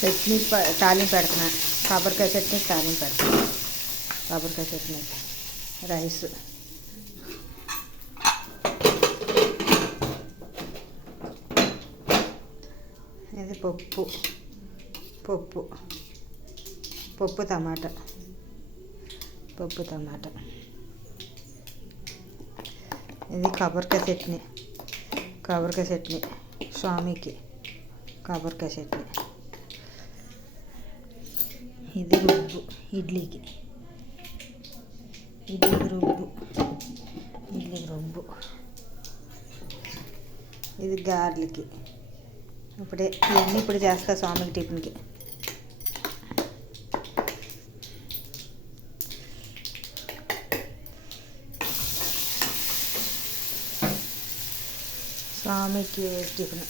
చట్నీ తాలింపు పెడుతున్నా. కొబ్బరికాయ చట్నీ తాలింపు పెడుతున్నా. కొబ్బరికాయ చట్నీ, రైస్. ఇది పప్పు పప్పు పప్పు టమాటా. ఇది కొబ్బరికాయ చట్నీ. స్వామికి కొబ్బరికాయ చట్నీ. ఇది రుబ్బు ఇడ్లీకి రుబ్బు. ఇది గార్లికి. ఇవన్నీ ఇప్పుడు చేస్తా స్వామికి టిఫిన్కి. స్వామికి టిఫిన్.